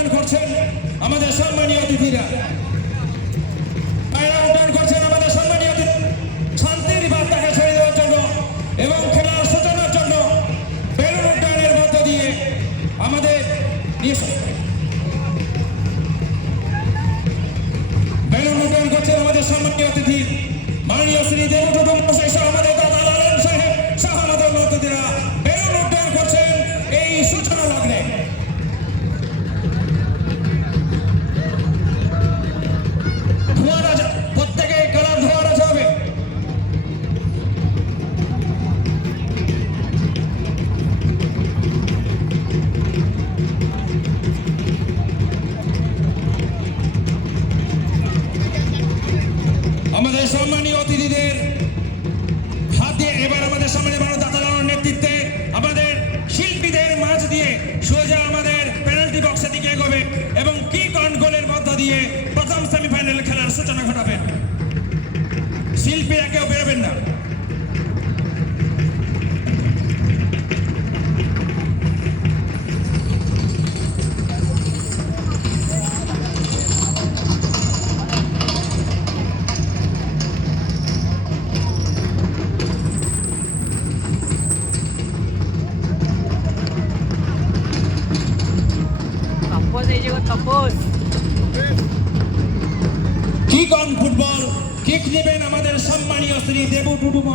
উড্ডয়ন করছেন আমাদের সম্মানীয় অতিথিরা, পায়রা উড্ডয়ন করছেন আমাদের সম্মানীয় অতিথি শান্তির বার্তাকে ছড়িয়ে দেওয়ার জন্য এবং খেলার সূচনার জন্য বেলুন উড্ডয়নের মধ্য দিয়ে আমাদের বেলুন উড্ডয়ন করছেন আমাদের সম্মানীয় অতিথি মাননীয় শ্রী দেবটুটু মহাশয় সহ আমাদের দাদা লালন সাহেব সহ আমাদের অতিথিরা বেলুন উড্ডয়ন করছেন এই সূচনা লগ্নে। প্রত্যেকে কালার ধোয়া রাখা হবে। আমাদের সম্মানীয় অতিথিদের হাত দিয়ে এবার আমাদের সম্মানীয় দাদা লালনের নেতৃত্বে আমাদের শিল্পীদের মাঝ দিয়ে সোজা আমাদের পেনাল্টি বক্সের দিকে এগোবে এবং কিক অন গোলের মধ্য দিয়ে প্রথম সেমিফাইনাল খেলার সূচনা ঘটাবেন। শিল্পীরা কেউ বেরোবেন না। কিক অন ফুটবল কিক নেবেন আমাদের সম্মানীয় শ্রী দেবটুটু।